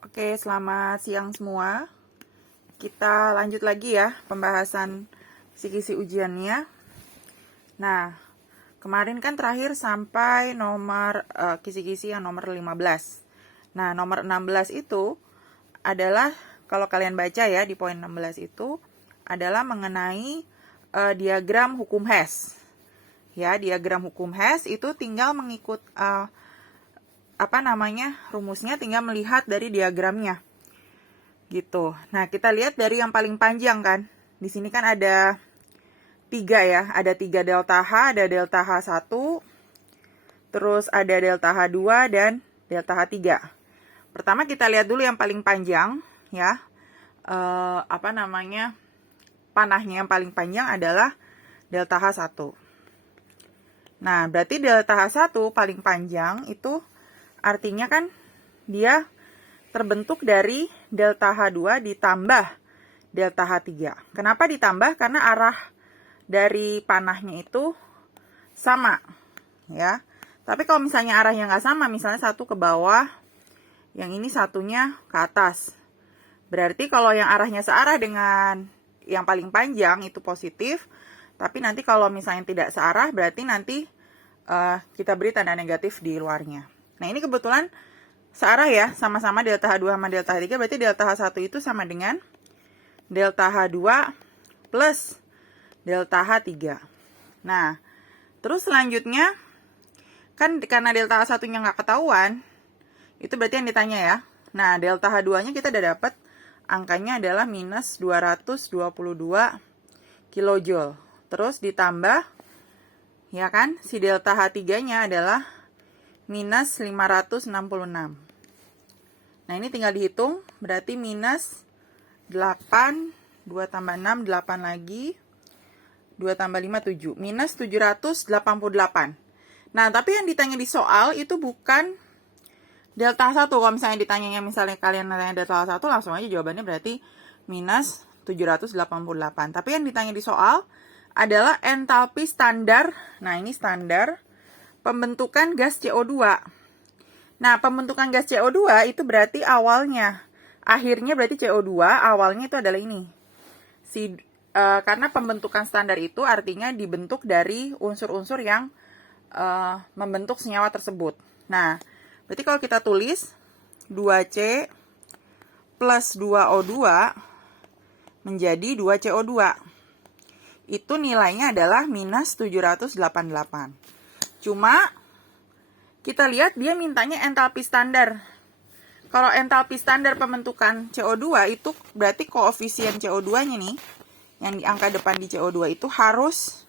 Oke, selamat siang semua. Kita lanjut lagi ya pembahasan kisi-kisi ujiannya. Nah, kemarin kan terakhir sampai nomor kisi-kisi yang nomor 15. Nah, nomor 16 itu adalah, kalau kalian baca ya di poin 16 itu adalah mengenai diagram hukum Hess. Ya, diagram hukum Hess itu tinggal mengikut rumusnya tinggal melihat dari diagramnya. Gitu. Nah, kita lihat dari yang paling panjang kan. Di sini kan ada 3 ya. Ada 3 delta H, ada delta H1, terus ada delta H2 dan delta H3. Pertama kita lihat dulu yang paling panjang ya. Panahnya yang paling panjang adalah delta H1. Nah, berarti delta H1 paling panjang itu artinya kan dia terbentuk dari delta H2 ditambah delta H3. Kenapa ditambah? Karena arah dari panahnya itu sama, ya. Tapi kalau misalnya arahnya nggak sama, misalnya satu ke bawah, yang ini satunya ke atas. Berarti kalau yang arahnya searah dengan yang paling panjang itu positif, tapi nanti kalau misalnya tidak searah, berarti nanti kita beri tanda negatif di luarnya. Nah, ini kebetulan searah ya, sama-sama delta H2 sama delta H3, berarti delta H1 itu sama dengan delta H2 plus delta H3. Nah, terus selanjutnya, kan karena delta H1-nya nggak ketahuan, itu berarti yang ditanya ya. Nah, delta H2-nya kita udah dapat, angkanya adalah minus 222 kilojoule. Terus ditambah, ya kan, si delta H3-nya adalah minus 566. Nah, ini tinggal dihitung, berarti minus 8, 2 tambah 6, 8 lagi, 2 tambah 5, 7. Minus 788. Nah, tapi yang ditanya di soal itu bukan delta 1. Kalau misalnya ditanyanya, misalnya kalian nanya delta 1, langsung aja jawabannya berarti minus 788. Tapi yang ditanya di soal adalah entalpi standar. Nah, ini standar pembentukan gas CO2. Nah, pembentukan gas CO2 itu berarti awalnya. Akhirnya berarti CO2, awalnya itu adalah ini. Karena pembentukan standar itu artinya dibentuk dari unsur-unsur yang membentuk senyawa tersebut. Nah, berarti kalau kita tulis 2C plus 2O2 menjadi 2CO2. Itu nilainya adalah minus 788. Cuma kita lihat dia mintanya entalpi standar. Kalau entalpi standar pembentukan CO2 itu berarti koefisien CO2-nya nih, yang di angka depan di CO2 itu harus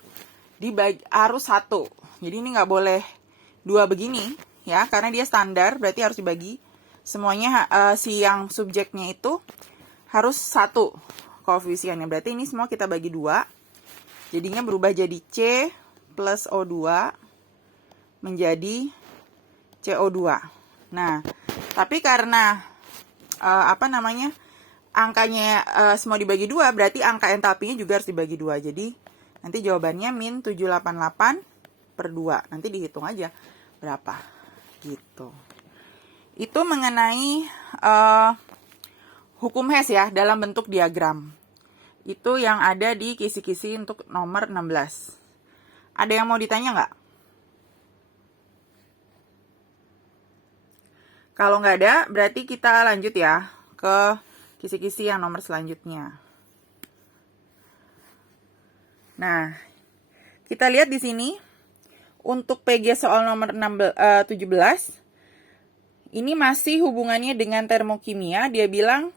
harus 1. Jadi ini nggak boleh 2 begini ya, karena dia standar, berarti harus dibagi. Semuanya si yang subjeknya itu harus 1 koefisiennya. Berarti ini semua kita bagi 2. Jadinya berubah jadi C plus O2 menjadi CO2. Nah, tapi karena angkanya semua dibagi 2, berarti angka entalpinya juga harus dibagi 2. Jadi nanti jawabannya min 788 per 2. Nanti dihitung aja berapa gitu. Itu mengenai hukum Hess ya, dalam bentuk diagram. Itu yang ada di kisi-kisi untuk nomor 16. Ada yang mau ditanya nggak? Kalau nggak ada, berarti kita lanjut ya ke kisi-kisi yang nomor selanjutnya. Nah, kita lihat di sini untuk PG soal nomor 17, ini masih hubungannya dengan termokimia. Dia bilang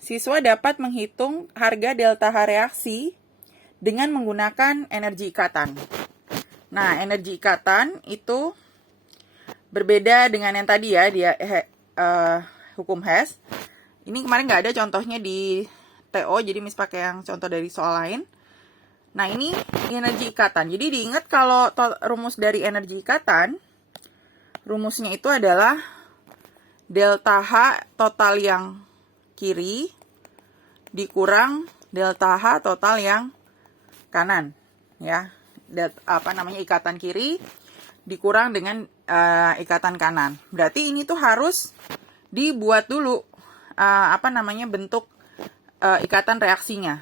siswa dapat menghitung harga delta H reaksi dengan menggunakan energi ikatan. Nah, energi ikatan itu berbeda dengan yang tadi ya, dia hukum Hess. Ini kemarin nggak ada contohnya di TO, jadi Miss pakai yang contoh dari soal lain. Nah, ini energi ikatan. Jadi diingat kalau rumus dari energi ikatan, rumusnya itu adalah delta H total yang kiri dikurang delta H total yang kanan, ya. Ikatan kiri dikurang dengan ikatan kanan. Berarti ini tuh harus dibuat dulu bentuk ikatan reaksinya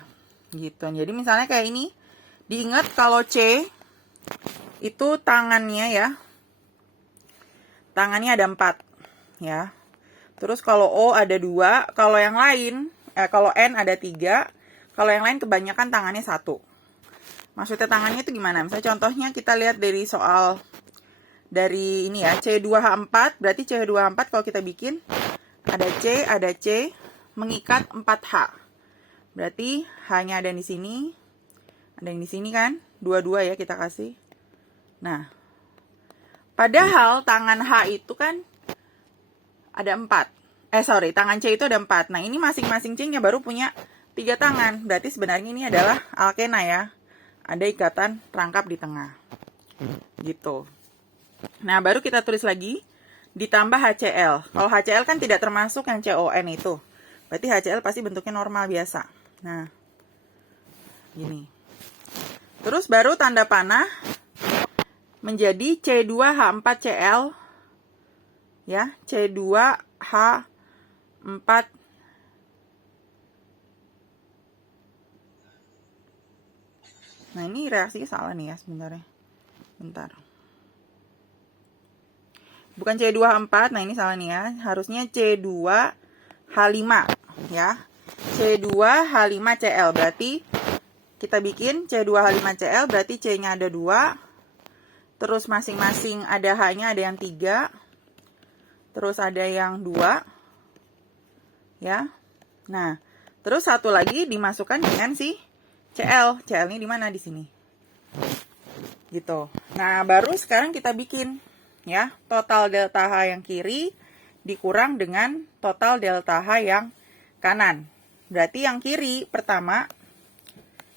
gitu. Jadi misalnya kayak ini, diingat kalau C itu tangannya ya, tangannya ada 4 ya. Terus kalau O ada 2, kalau yang lain kalau N ada 3, kalau yang lain kebanyakan tangannya 1. Maksudnya tangannya itu gimana? Misalnya contohnya kita lihat dari soal dari ini ya, C2H4, berarti C2H4 kalau kita bikin ada C, mengikat 4H. Berarti H-nya ada di sini, ada yang di sini kan, 2 ya kita kasih. Nah, padahal tangan H itu kan ada 4. Tangan C itu ada 4. Nah, ini masing-masing C-nya baru punya 3 tangan. Berarti sebenarnya ini adalah alkena ya. Ada ikatan rangkap di tengah. Gitu. Nah, baru kita tulis lagi, ditambah HCl. Kalau HCl kan tidak termasuk yang CON itu. Berarti HCl pasti bentuknya normal biasa. Nah, gini. Terus baru tanda panah menjadi C2H4Cl. Ya, C2H4. Nah, ini reaksinya salah nih ya sebentar ya. Bentar. Bukan C2H4, nah ini salah nih ya. Harusnya C2H5 ya. C2H5Cl, berarti kita bikin C2H5Cl, berarti C-nya ada 2. Terus masing-masing ada H-nya, ada yang 3. Terus ada yang 2. Ya. Nah, terus satu lagi dimasukkan dengan si Cl. Cl ini di mana? Di sini. Gitu. Nah, baru sekarang kita bikin ya, total delta H yang kiri dikurang dengan total delta H yang kanan. Berarti yang kiri pertama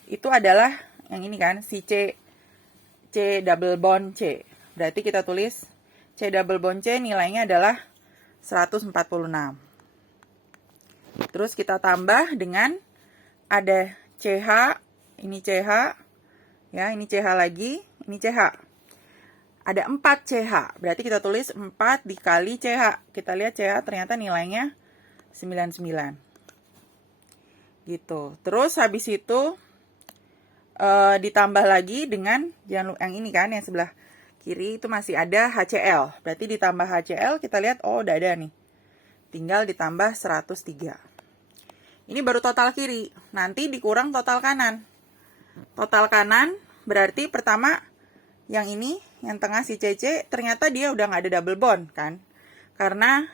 itu adalah yang ini kan, si C double bond C. Berarti kita tulis C double bond C nilainya adalah 146. Terus kita tambah dengan ada CH, ini CH, ya ini CH lagi, ini CH. Ada 4 CH, berarti kita tulis 4 dikali CH. Kita lihat CH ternyata nilainya 99. Gitu. Terus habis itu ditambah lagi dengan, jangan lupa yang ini kan, yang sebelah kiri itu masih ada HCl. Berarti ditambah HCl, kita lihat, oh udah ada nih. Tinggal ditambah 103. Ini baru total kiri. Nanti dikurang total kanan. Total kanan berarti pertama yang ini, yang tengah si CC, ternyata dia udah nggak ada double bond kan. Karena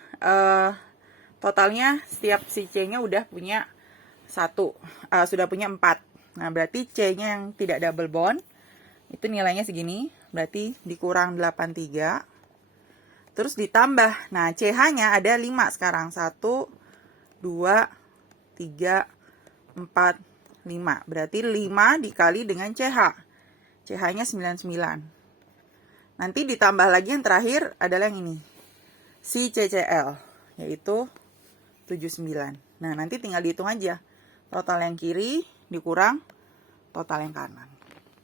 totalnya setiap si C-nya udah punya 1, sudah punya 4. Nah, berarti C-nya yang tidak double bond, itu nilainya segini. Berarti dikurang 83. Terus ditambah, nah CH-nya ada 5 sekarang. 1, 2, 3, 4, 5. Berarti 5 dikali dengan CH. CH-nya 99. Nanti ditambah lagi yang terakhir adalah yang ini. Si CCl, yaitu 79. Nah, nanti tinggal dihitung aja. Total yang kiri dikurang total yang kanan.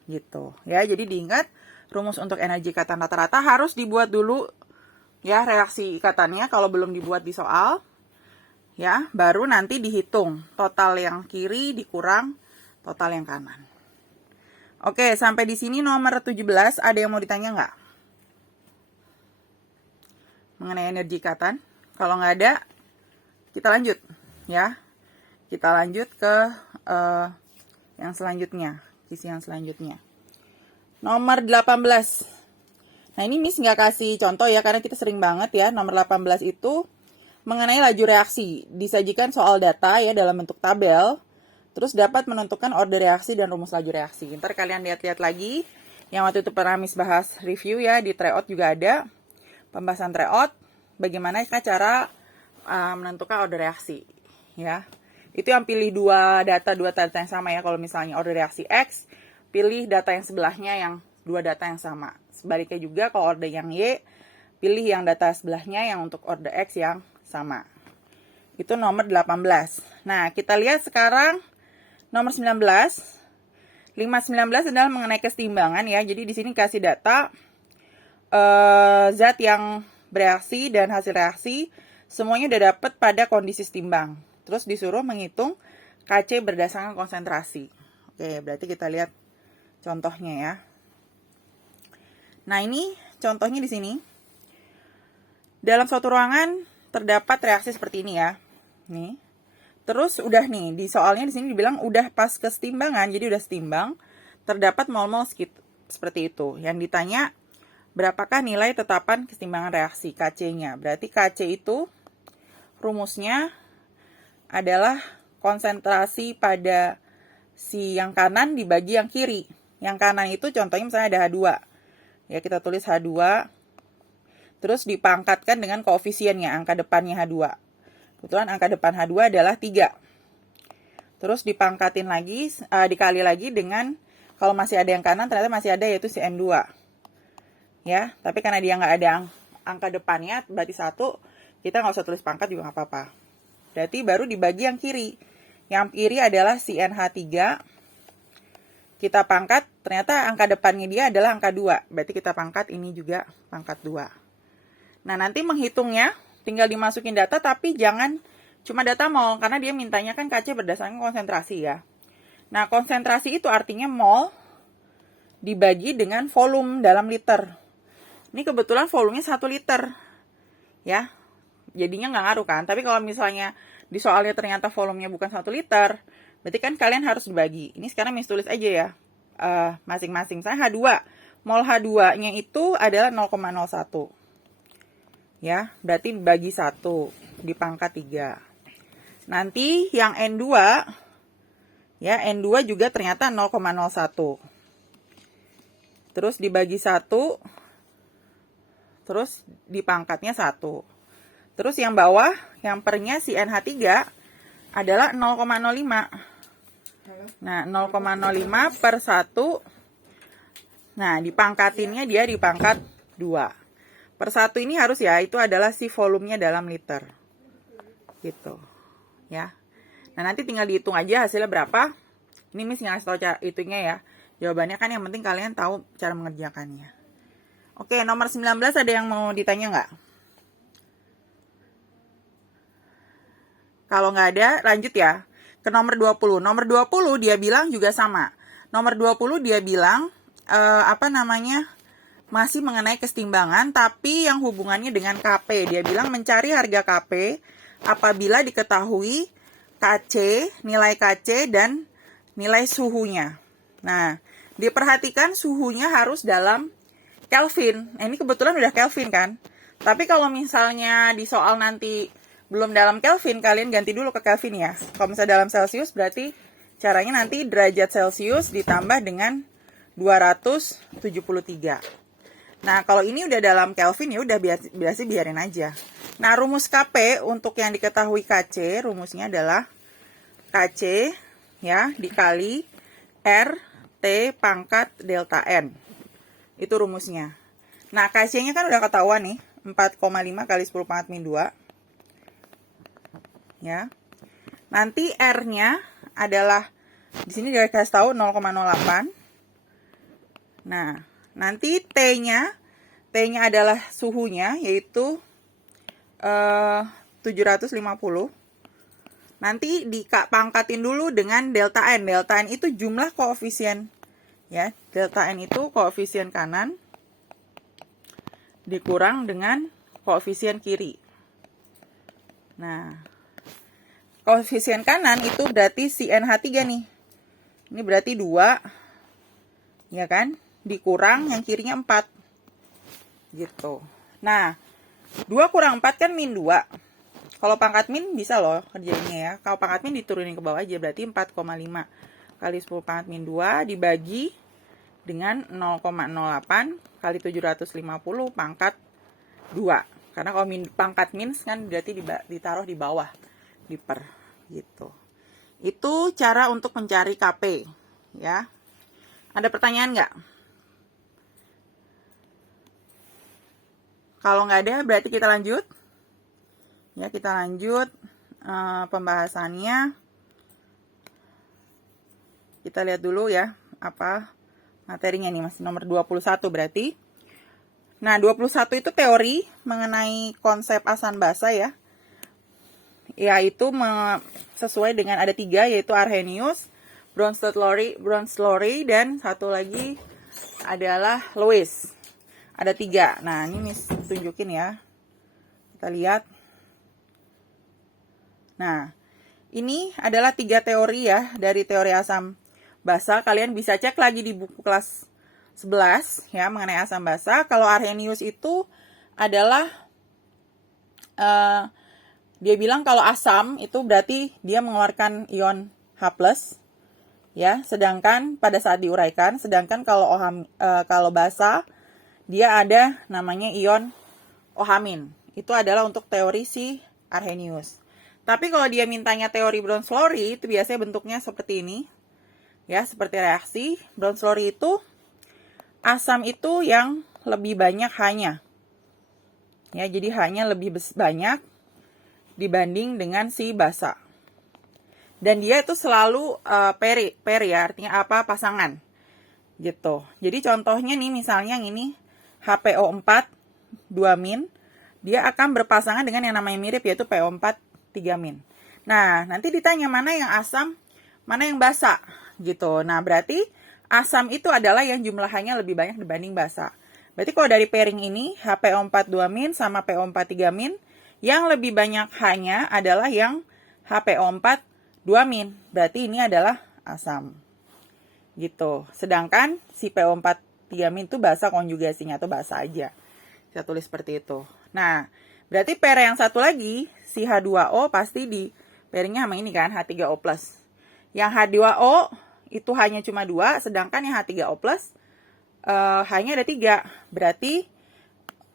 Gitu. Ya, jadi diingat rumus untuk energi ikatan rata-rata harus dibuat dulu ya reaksi ikatannya kalau belum dibuat di soal. Ya, baru nanti dihitung total yang kiri dikurang total yang kanan. Oke, sampai di sini nomor 17 ada yang mau ditanya nggak? Mengenai energi ikatan. Kalau nggak ada, kita lanjut ya. Kita lanjut ke yang selanjutnya, sisi yang selanjutnya. Nomor 18. Nah, ini Miss nggak kasih contoh ya, karena kita sering banget ya. Nomor 18 itu mengenai laju reaksi. Disajikan soal data ya dalam bentuk tabel. Terus dapat menentukan order reaksi dan rumus laju reaksi. Ntar kalian lihat-lihat lagi. Yang waktu itu pernah Miss bahas review ya, di tryout juga ada. Pembahasan tryout, bagaimana cara menentukan order reaksi. Ya, itu yang pilih dua data yang sama ya. Kalau misalnya order reaksi X, pilih data yang sebelahnya yang dua data yang sama. Sebaliknya juga kalau order yang Y, pilih yang data sebelahnya yang untuk order X yang sama. Itu nomor 18. Nah, kita lihat sekarang nomor 19. 519 adalah mengenai keseimbangan ya. Jadi di sini kasih data zat yang bereaksi dan hasil reaksi semuanya udah dapet pada kondisi setimbang. Terus disuruh menghitung KC berdasarkan konsentrasi. Oke, berarti kita lihat contohnya ya. Nah, ini contohnya di sini. Dalam suatu ruangan terdapat reaksi seperti ini ya. Nih. Terus udah nih, di soalnya di sini dibilang udah pas kesetimbangan, jadi udah setimbang, terdapat mol-mol seperti itu. Yang ditanya, berapakah nilai tetapan kesetimbangan reaksi KC-nya? Berarti KC itu rumusnya adalah konsentrasi pada si yang kanan dibagi yang kiri. Yang kanan itu contohnya misalnya ada H2. Ya, kita tulis H2. Terus dipangkatkan dengan koefisiennya, angka depannya H2. Kebetulan angka depan H2 adalah 3. Terus dipangkatin lagi, dikali lagi dengan, kalau masih ada yang kanan, ternyata masih ada yaitu si N2. Ya, tapi karena dia nggak ada angka depannya, berarti 1, kita nggak usah tulis pangkat juga nggak apa-apa. Berarti baru dibagi yang kiri. Yang kiri adalah si NH3. Kita pangkat, ternyata angka depannya dia adalah angka 2. Berarti kita pangkat ini juga pangkat 2. Nah, nanti menghitungnya tinggal dimasukin data, tapi jangan cuma data mol, karena dia mintanya kan KC berdasarkan konsentrasi ya. Nah, konsentrasi itu artinya mol dibagi dengan volume dalam liter. Ini kebetulan volumenya 1 liter. Ya, jadinya nggak ngaruh kan. Tapi kalau misalnya di soalnya ternyata volumenya bukan 1 liter, berarti kan kalian harus dibagi. Ini sekarang Miss tulis aja ya, masing-masing. Saya H2, mol H2-nya itu adalah 0,01. Ya, berarti dibagi 1, dipangkat 3. Nanti yang N2, ya, N2 juga ternyata 0,01. Terus dibagi 1, terus dipangkatnya 1. Terus yang bawah, yang pernya si NH3 adalah 0,05. Nah, 0,05 per 1. Nah, dipangkatinnya dia dipangkat 2. Per 1 ini harus ya, itu adalah si volumenya dalam liter. Gitu. Ya. Nah, nanti tinggal dihitung aja hasilnya berapa. Ini Miss ngasih tahu cara hitungnya ya. Jawabannya kan yang penting kalian tahu cara mengerjakannya. Oke, nomor 19 ada yang mau ditanya nggak? Kalau nggak ada, lanjut ya. Ke nomor 20. Nomor 20 dia bilang juga sama. Nomor 20 dia bilang, masih mengenai kesetimbangan, tapi yang hubungannya dengan KP. Dia bilang mencari harga KP apabila diketahui KC, nilai KC, dan nilai suhunya. Nah, diperhatikan suhunya harus dalam Kelvin. Nah, ini kebetulan udah Kelvin kan. Tapi kalau misalnya di soal nanti belum dalam Kelvin, kalian ganti dulu ke Kelvin ya. Kalau misalnya dalam Celsius, berarti caranya nanti derajat Celsius ditambah dengan 273. Nah, kalau ini udah dalam Kelvin ya udah biasa biarin aja. Nah, rumus KP untuk yang diketahui KC, rumusnya adalah KC ya dikali R T pangkat delta N. Itu rumusnya. Nah, KC-nya kan udah ketahuan nih, 4,5 kali 10 pangkat min 2. Ya. Nanti R-nya adalah di sini dikasih tahu 0,08. Nah, nanti T-nya adalah suhunya, yaitu 750. Nanti dipangkatin dulu dengan delta N. Delta N itu jumlah koefisien. Ya, delta N itu koefisien kanan dikurang dengan koefisien kiri. Nah, koefisien kanan itu berarti si NH3 nih. Ini berarti 2. Ya kan? Dikurang yang kirinya 4. Gitu. Nah, 2 kurang 4 kan min 2. Kalau pangkat min bisa loh kerjainnya ya. Kalau pangkat min diturunin ke bawah aja, berarti 4,5 kali 10 pangkat min 2 dibagi dengan 0,08 kali 750 pangkat 2. Karena kalau pangkat min kan berarti ditaruh di bawah, di per gitu. Itu cara untuk mencari KP ya. Ada pertanyaan nggak? Kalau nggak ada, berarti kita lanjut. Ya, kita lanjut pembahasannya. Kita lihat dulu ya, apa materinya nih, masih nomor 21 berarti. Nah, 21 itu teori mengenai konsep asan basa ya. yaitu sesuai dengan ada 3, yaitu Arrhenius, Bronsted Lowry, dan satu lagi adalah Lewis. Ada 3. Nah, ini Miss tunjukin ya. Kita lihat. Nah, ini adalah 3 teori ya dari teori asam basa. Kalian bisa cek lagi di buku kelas 11 ya mengenai asam basa. Kalau Arrhenius itu adalah dia bilang kalau asam itu berarti dia mengeluarkan ion H+, ya, sedangkan pada saat diuraikan, sedangkan kalau basa dia ada namanya ion OH-. Itu adalah untuk teori si Arrhenius. Tapi kalau dia mintanya teori Bronsted-Lowry itu biasanya bentuknya seperti ini. Ya, seperti reaksi. Bronsted-Lowry itu asam itu yang lebih banyak H-nya. Ya, jadi H-nya lebih banyak dibanding dengan si basa. Dan dia itu selalu pair ya, artinya apa? Pasangan. Gitu. Jadi contohnya nih misalnya yang ini HPO4 2-, dia akan berpasangan dengan yang namanya mirip yaitu PO4 3-. Nah, nanti ditanya mana yang asam, mana yang basa gitu. Nah, berarti asam itu adalah yang jumlahnya lebih banyak dibanding basa. Berarti kalau dari pairing ini HPO4 2- sama PO4 3-, yang lebih banyak H-nya adalah yang HPO4 2-. Berarti ini adalah asam. Gitu. Sedangkan si PO4 3- itu basa konjugasinya atau basa aja. Saya tulis seperti itu. Nah, berarti pair yang satu lagi, si H2O pasti di pairingnya sama ini kan, H3O+. Yang H2O itu hanya cuma 2, sedangkan yang H3O+, H-nya ada 3. Berarti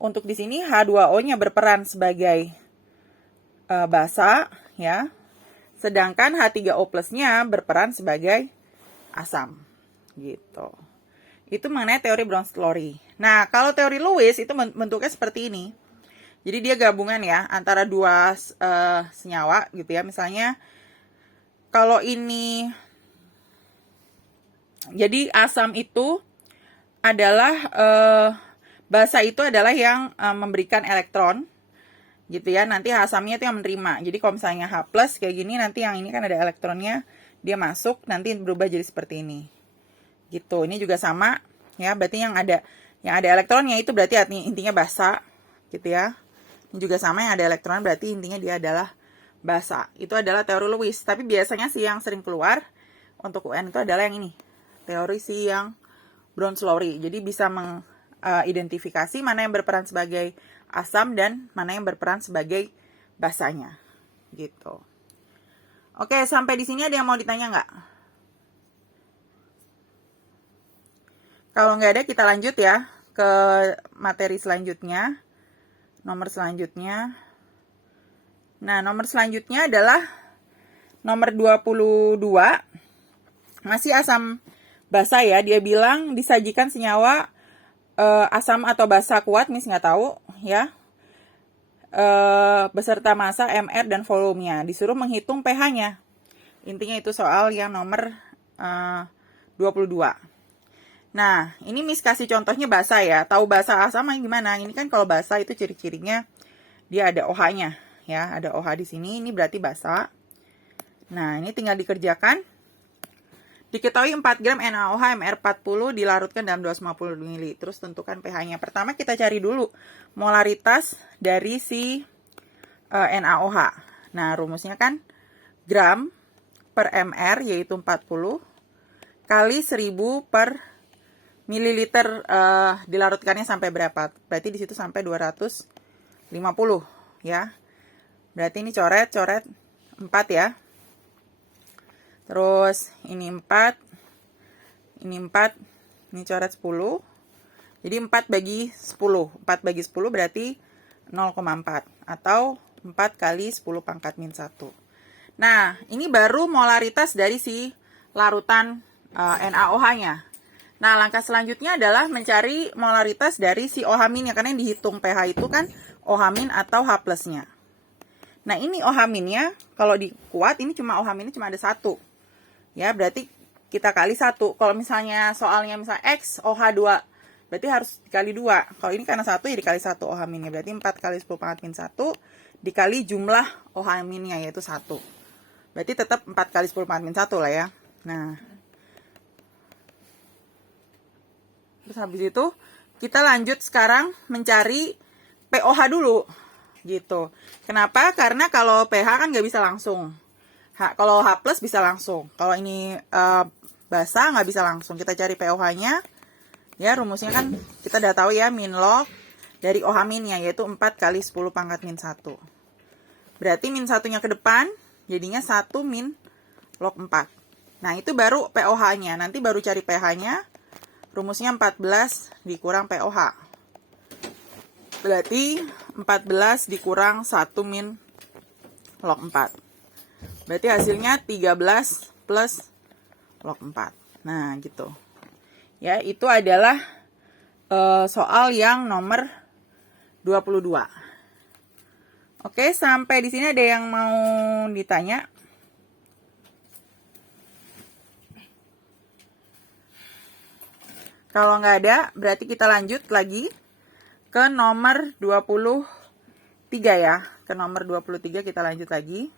untuk di sini H2O-nya berperan sebagai basa, ya. Sedangkan H3O+-nya berperan sebagai asam. Gitu. Itu mengenai teori Bronsted-Lowry. Nah, kalau teori Lewis itu bentuknya seperti ini. Jadi dia gabungan ya antara 2 senyawa gitu ya. Misalnya kalau ini, jadi asam itu adalah basa itu adalah yang memberikan elektron gitu ya. Nanti asamnya itu yang menerima. Jadi kalau misalnya H+ kayak gini, nanti yang ini kan ada elektronnya, dia masuk nanti berubah jadi seperti ini. Gitu. Ini juga sama ya. Berarti yang ada elektronnya itu berarti intinya basa gitu ya. Ini juga sama, yang ada elektron berarti intinya dia adalah basa. Itu adalah teori Lewis. Tapi biasanya sih yang sering keluar untuk UN itu adalah yang ini. Teori si yang Bronsted-Lowry. Jadi bisa mengidentifikasi mana yang berperan sebagai asam dan mana yang berperan sebagai basanya. Gitu. Oke, sampai di sini ada yang mau ditanya nggak? Kalau nggak ada, kita lanjut ya ke materi selanjutnya. Nomor selanjutnya. Nah, nomor selanjutnya adalah nomor 22. Masih asam basa ya. Dia bilang disajikan senyawa asam atau basa kuat, Miss nggak tahu ya. Beserta massa, MR, dan volumenya. Disuruh menghitung pH-nya. Intinya itu soal yang nomor 22. Nah, ini Miss kasih contohnya basa ya. Tahu basa asam gimana? Ini kan kalau basa itu ciri-cirinya dia ada OH-nya ya, ada OH di sini. Ini berarti basa. Nah, ini tinggal dikerjakan. Diketahui 4 gram NaOH MR40 dilarutkan dalam 250 ml. Terus tentukan pH-nya. Pertama kita cari dulu molaritas dari si NaOH. Nah, rumusnya kan gram per mR yaitu 40 kali 1000 per mililiter dilarutkannya sampai berapa? Berarti di situ sampai 250 ya. Berarti ini coret 4 ya. Terus ini 4. Ini 4. Ini coret 10. Jadi 4 bagi 10. 4 bagi 10 berarti 0,4 atau 4 kali 10 pangkat min 1. Nah, ini baru molaritas dari si larutan NaOH-nya. Nah, langkah selanjutnya adalah mencari molaritas dari si OH-nya, karena yang dihitung pH itu kan OH- atau H+-nya. Nah, ini OH-nya, kalau dikuat, ini cuma OH- cuma ada 1. Ya, berarti kita kali 1. Kalau misalnya soalnya misalnya X, OH2 berarti harus dikali 2. Kalau ini karena 1 ya dikali 1 OH minnya. Berarti 4 kali 10 pangkat min 1 dikali jumlah OH minnya yaitu 1. Berarti tetap 4 kali 10 pangkat min 1 lah ya. Nah, terus habis itu kita lanjut sekarang mencari pOH dulu gitu. Kenapa? Karena kalau pH kan nggak bisa langsung. Kalau H+ bisa langsung. Kalau ini basah nggak bisa langsung. Kita cari pOH-nya. Ya, rumusnya kan kita udah tahu ya, min log dari OH minnya yaitu 4 kali 10 pangkat min 1. Berarti min 1-nya ke depan, jadinya 1 min log 4. Nah, itu baru pOH-nya. Nanti baru cari pH-nya. Rumusnya 14 dikurang pOH. Berarti 14 dikurang 1 min log 4. Berarti hasilnya 13 plus log 4. Nah, gitu. Ya, itu adalah soal yang nomor 22. Oke, sampai di sini ada yang mau ditanya? Kalau nggak ada, berarti kita lanjut lagi ke nomor 23 ya. Ke nomor 23 kita lanjut lagi.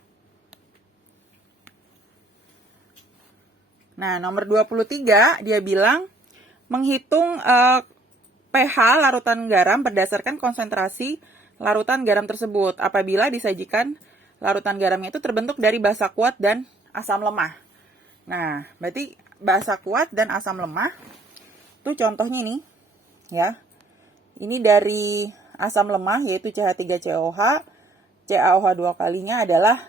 Nah, nomor 23 dia bilang menghitung pH larutan garam berdasarkan konsentrasi larutan garam tersebut apabila disajikan larutan garamnya itu terbentuk dari basa kuat dan asam lemah. Nah, berarti basa kuat dan asam lemah itu contohnya nih ya. Ini dari asam lemah yaitu CH3COH, CaOH 2 kalinya adalah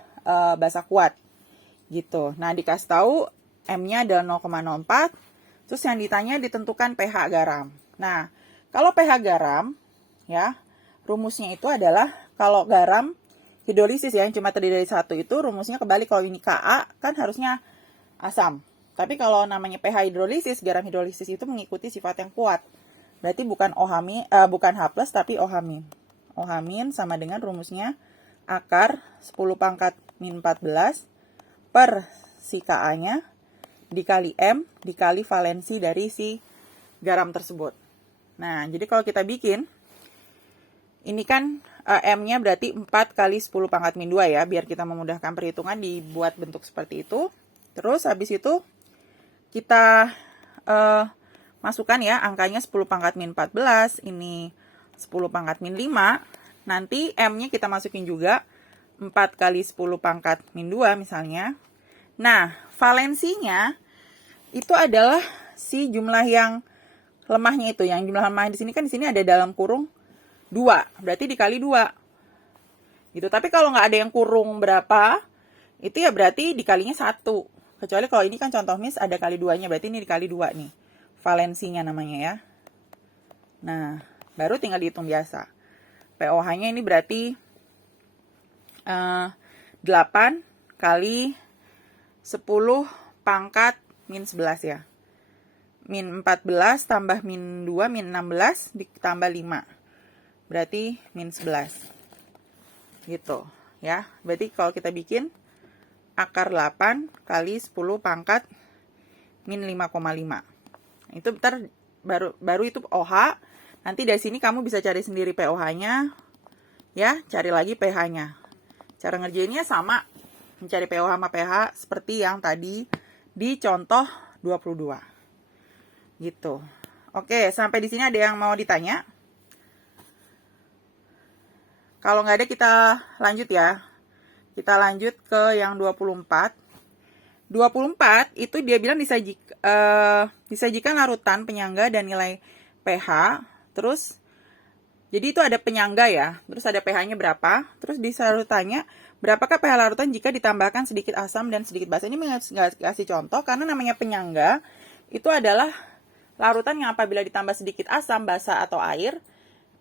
basa kuat gitu. Nah, dikasih tahu M-nya adalah 0,04. Terus yang ditanya ditentukan pH garam. Nah, kalau pH garam, ya, rumusnya itu adalah kalau garam hidrolisis ya, yang cuma terdiri dari 1 itu, rumusnya kebalik. Kalau ini Ka, kan harusnya asam. Tapi kalau namanya pH hidrolisis, garam hidrolisis itu mengikuti sifat yang kuat. Berarti bukan bukan H+, tapi OH-. OH- sama dengan rumusnya akar 10 pangkat min 14 per si Ka-nya dikali M dikali valensi dari si garam tersebut. Nah, jadi kalau kita bikin, ini kan M-nya berarti 4 kali 10 pangkat min 2 ya, biar kita memudahkan perhitungan dibuat bentuk seperti itu. Terus habis itu kita masukkan ya angkanya 10 pangkat min 14, ini 10 pangkat min 5. Nanti M-nya kita masukin juga 4 kali 10 pangkat min 2 misalnya. Nah, valensinya itu adalah si jumlah yang lemahnya itu. Yang jumlah lemah di sini kan di sini ada dalam kurung 2. Berarti dikali 2. Gitu. Tapi kalau nggak ada yang kurung berapa, itu ya berarti dikalinya 1. Kecuali kalau ini kan contoh mis ada kali 2-nya, berarti ini dikali 2 nih. Valensinya namanya ya. Nah, baru tinggal dihitung biasa. pOH-nya ini berarti 8 kali 10 pangkat min 11 ya. Min 14 tambah min 2, min 16 ditambah 5. Berarti min 11. Gitu ya. Berarti kalau kita bikin akar 8 kali 10 pangkat min 5,5. Itu bentar baru itu OH. Nanti dari sini kamu bisa cari sendiri pOH-nya. Ya, cari lagi pH-nya. Cara ngerjainnya sama. Mencari pOH sama pH seperti yang tadi di contoh 22. Gitu. Oke, sampai di sini ada yang mau ditanya? Kalau nggak ada kita lanjut ya. Kita lanjut ke yang 24. 24 itu dia bilang disajikan larutan penyangga dan nilai pH. Terus jadi itu ada penyangga ya. Terus ada pH-nya berapa. Terus bisa tanya berapakah pH larutan jika ditambahkan sedikit asam dan sedikit basa. Ini nggak kasih contoh karena namanya penyangga itu adalah larutan yang apabila ditambah sedikit asam, basa, atau air,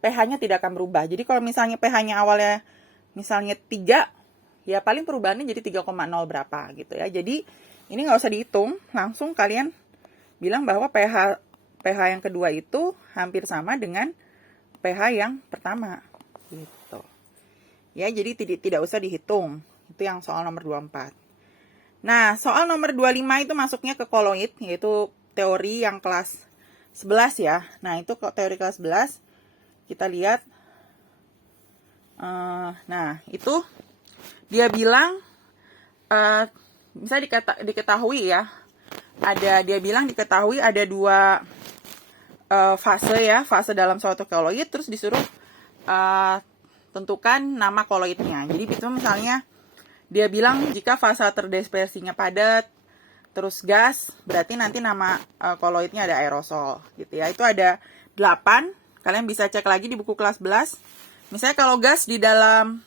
pH-nya tidak akan berubah. Jadi kalau misalnya pH-nya awalnya misalnya 3, ya paling perubahannya jadi 3,0 berapa gitu ya. Jadi ini nggak usah dihitung, langsung kalian bilang bahwa pH yang kedua itu hampir sama dengan pH yang pertama gitu. Ya, jadi tidak usah dihitung. Itu yang soal nomor 24. Nah, soal nomor 25 itu masuknya ke koloid, yaitu teori yang kelas 11 ya. Nah, itu teori kelas 11. Kita lihat. Nah, itu dia bilang bisa diketahui ya. Dia bilang diketahui ada 2 fase ya, fase dalam suatu koloid, terus disuruh tentukan nama koloidnya. Jadi itu misalnya dia bilang jika fase terdispersinya padat, terus gas, berarti nanti nama koloidnya ada aerosol gitu ya. Itu ada 8. Kalian bisa cek lagi di buku kelas 11. Misalnya kalau gas di dalam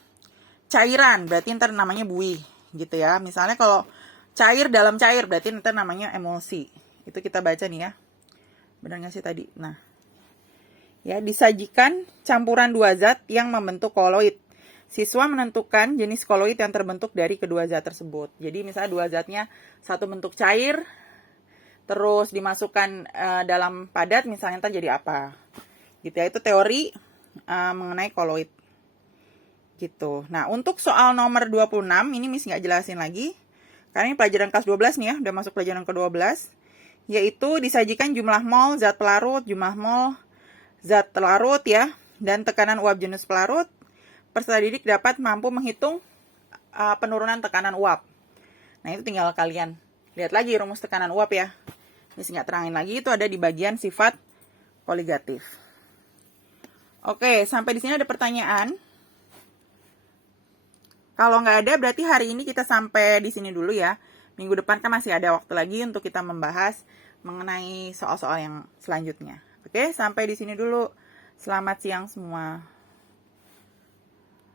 cairan, berarti ntar namanya buih gitu ya. Misalnya kalau cair dalam cair, berarti ntar namanya emulsi. Itu kita baca nih ya. Benar nggak sih tadi? Nah, ya, disajikan campuran 2 zat yang membentuk koloid. Siswa menentukan jenis koloid yang terbentuk dari kedua zat tersebut. Jadi misalnya 2 zatnya, satu bentuk cair, terus dimasukkan dalam padat, misalnya ntar jadi apa. Gitu ya, itu teori mengenai koloid. Gitu. Nah, untuk soal nomor 26, ini Miss nggak jelasin lagi. Karena ini pelajaran kelas 12 nih ya, udah masuk pelajaran ke-12. Yaitu disajikan jumlah mol zat pelarut, jumlah mol zat larut ya, dan tekanan uap jenis pelarut. Peserta didik dapat mampu menghitung penurunan tekanan uap. Nah, itu tinggal kalian lihat lagi rumus tekanan uap ya. Ini nggak terangin lagi, itu ada di bagian sifat koligatif. Oke, sampai di sini ada pertanyaan. Kalau nggak ada, berarti hari ini kita sampai di sini dulu ya. Minggu depan kan masih ada waktu lagi untuk kita membahas mengenai soal-soal yang selanjutnya. Oke, sampai di sini dulu. Selamat siang semua.